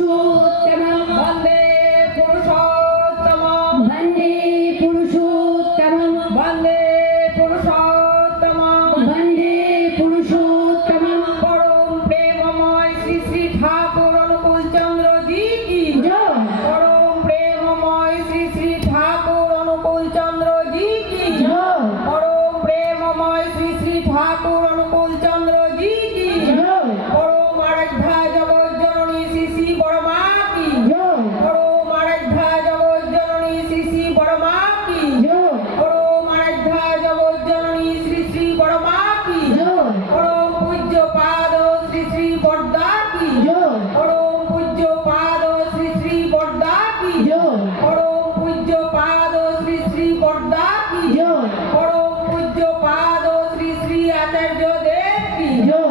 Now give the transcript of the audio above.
Tudo y yo